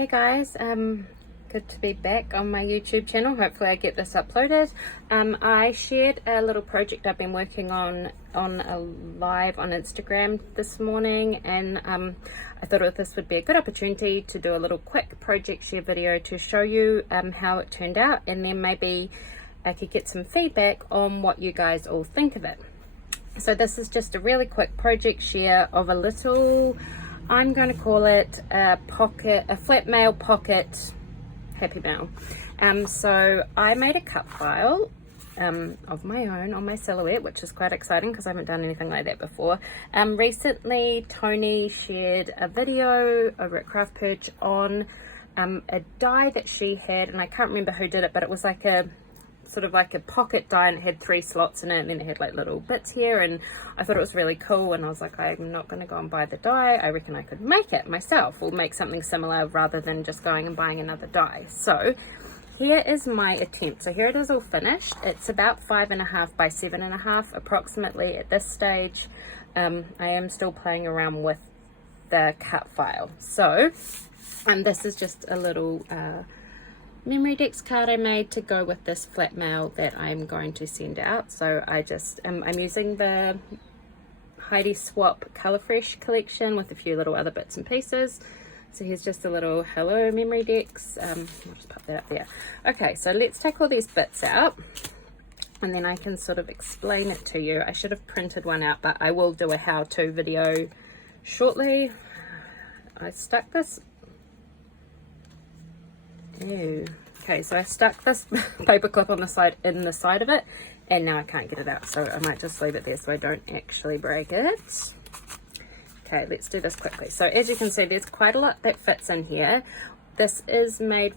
Hey guys, good to be back on my YouTube channel. Hopefully I get this uploaded. I shared a little project I've been working on a live on Instagram this morning, and I thought this would be a good opportunity to do a little quick project share video to show you how it turned out, and then maybe I could get some feedback on what you guys all think of it. So this is just a really quick project share of a little, I'm going to call it a Flatmail Pocket Happy Mail. So I made a cut file of my own on my silhouette, which is quite exciting because I haven't done anything like that before. Recently Toni shared a video over at Craftpurge on a die that she had, and I can't remember who did it, but it was like a sort of like a pocket die, and it had 3 slots in it, and then it had like little bits here, and I thought it was really cool, and I was like, I'm not going to go and buy the die. I reckon I could make it myself or make something similar rather than just going and buying another die. So here is my attempt. So here it is all finished. It's about 5.5 by 7.5 approximately at this stage. I am still playing around with the cut file. So this is just a little memory decks card I made to go with this flat mail that I'm going to send out. So I just I'm using the Heidi Swap Color Fresh collection with a few little other bits and pieces. So here's just a little hello memory decks. I'll just pop that up there. Okay, so let's take all these bits out, and then I can sort of explain it to you. I should have printed one out, but I will do a how-to video shortly. I stuck this. Ew. Okay, so I stuck this paper clip on the side, in the side of it, and now I can't get it out, so I might just leave it there so I don't actually break it. Okay, let's do this quickly. So as you can see, there's quite a lot that fits in here. This is made,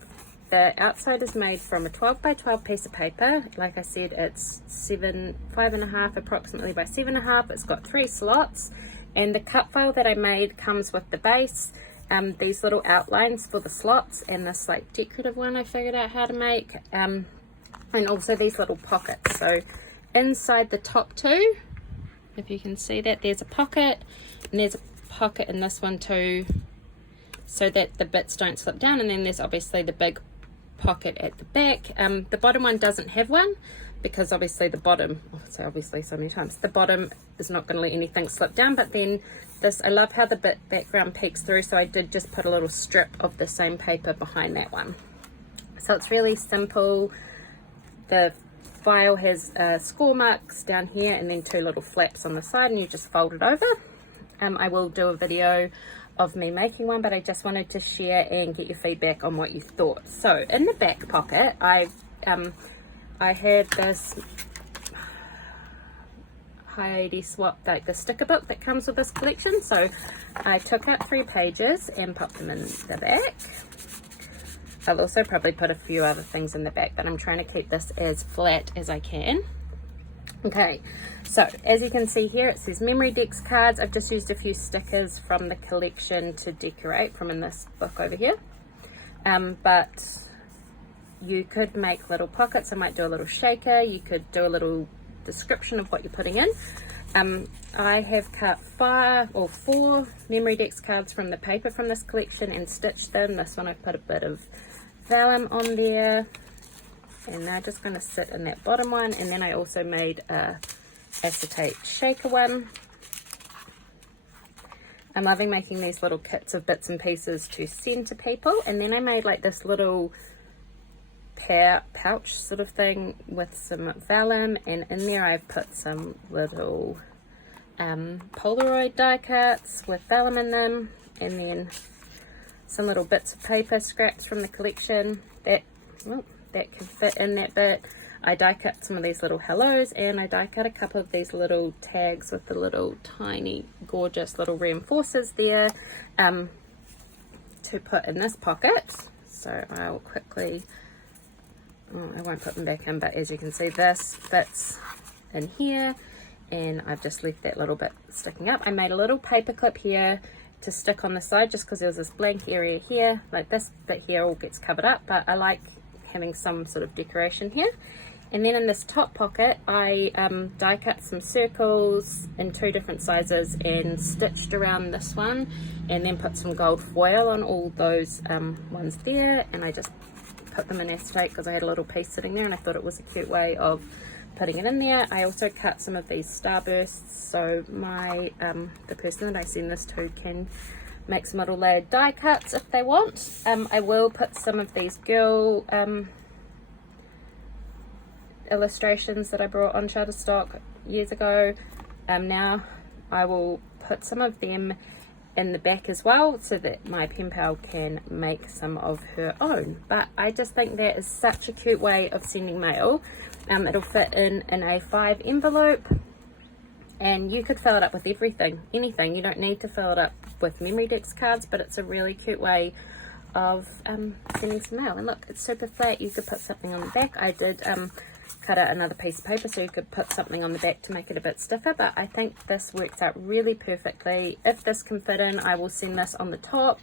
the outside is made from a 12 by 12 piece of paper. Like I said, it's 5.5 approximately by 7.5. It's got 3 slots, and the cut file that I made comes with the base, these little outlines for the slots, and this like decorative one I figured out how to make, and also these little pockets. So inside the top 2, if you can see that, there's a pocket, and there's a pocket in this one too, so that the bits don't slip down, and then there's obviously the big pocket at the back. The bottom one doesn't have one because obviously the bottom, I say obviously so many times, the bottom is not going to let anything slip down. But then this, I love how the background peeks through, so I did just put a little strip of the same paper behind that one. So it's really simple. The file has score marks down here, and then 2 little flaps on the side, and you just fold it over. I will do a video of me making one, but I just wanted to share and get your feedback on what you thought. So in the back pocket, I had this Heidi Swap, like the sticker book that comes with this collection. So I took out 3 pages and popped them in the back. I'll also probably put a few other things in the back, but I'm trying to keep this as flat as I can. Okay, so as you can see here, it says memory decks cards. I've just used a few stickers from the collection to decorate from in this book over here. But you could make little pockets. I might do a little shaker. You could do a little description of what you're putting in. I have cut 4 memory decks cards from the paper from this collection and stitched them. This one I've put a bit of vellum on there, and they're just going to sit in that bottom one. And then I also made a acetate shaker one. I'm loving making these little kits of bits and pieces to send to people. And then I made like this little pouch sort of thing with some vellum, and in there I've put some little Polaroid die cuts with vellum in them, and then some little bits of paper scraps from the collection that can fit in that bit. I die cut some of these little hellos, and I die cut a couple of these little tags with the little tiny gorgeous little reinforcers there to put in this pocket. So I'll quickly, I won't put them back in, but as you can see, this fits in here, and I've just left that little bit sticking up. I made a little paper clip here to stick on the side just because there was this blank area here, like this bit here all gets covered up, but I like having some sort of decoration here. And then in this top pocket, I die cut some circles in 2 different sizes and stitched around this one, and then put some gold foil on all those ones there, and I just put them in acetate because I had a little piece sitting there and I thought it was a cute way of putting it in there. I also cut some of these starbursts, so my the person that I send this to can make some little layered die cuts if they want. I will put some of these girl illustrations that I brought on Shutterstock years ago. Now I will put some of them in the back as well so that my pen pal can make some of her own. But I just think that is such a cute way of sending mail. It'll fit in an A5 envelope, and you could fill it up with anything. You don't need to fill it up with memory decks cards, but it's a really cute way of sending some mail. And look, it's super flat. You could put something on the back. I did cut out another piece of paper so you could put something on the back to make it a bit stiffer, but I think this works out really perfectly. If this can fit in, I will send this on the top.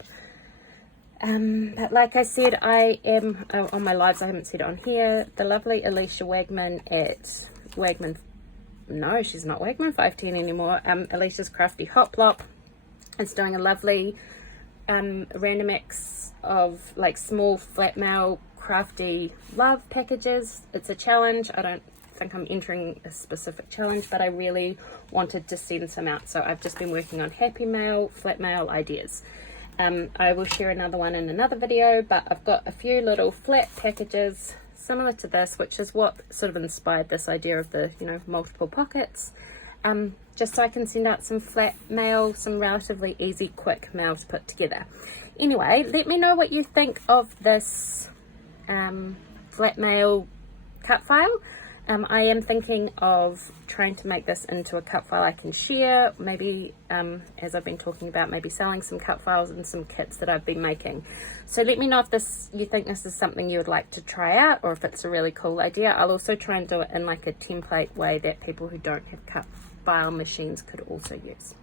But like I said, I am on my lives, I haven't said it on here, the lovely Alicia Wagman at Wagman, no, she's not Wagman 510 anymore, Alicia's Crafty Hot Plop is doing a lovely random mix of like small flat mail crafty love packages. It's a challenge. I don't think I'm entering a specific challenge, but I really wanted to send some out, so I've just been working on happy mail, flat mail ideas. I will share another one in another video, but I've got a few little flat packages similar to this, which is what sort of inspired this idea of the, you know, multiple pockets, just so I can send out some flat mail, some relatively easy, quick mail to put together. Anyway, let me know what you think of this flat mail cut file. I am thinking of trying to make this into a cut file I can share, maybe as I've been talking about, maybe selling some cut files and some kits that I've been making. So let me know if you think this is something you would like to try out, or if it's a really cool idea. I'll also try and do it in like a template way that people who don't have cut file machines could also use.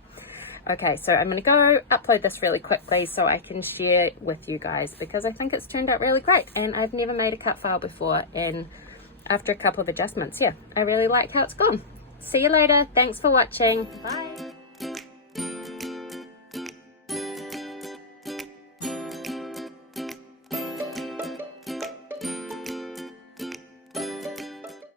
Okay, so I'm going to go upload this really quickly so I can share with you guys, because I think it's turned out really great, and I've never made a cut file before, and after a couple of adjustments, yeah, I really like how it's gone. See you later. Thanks for watching. Bye.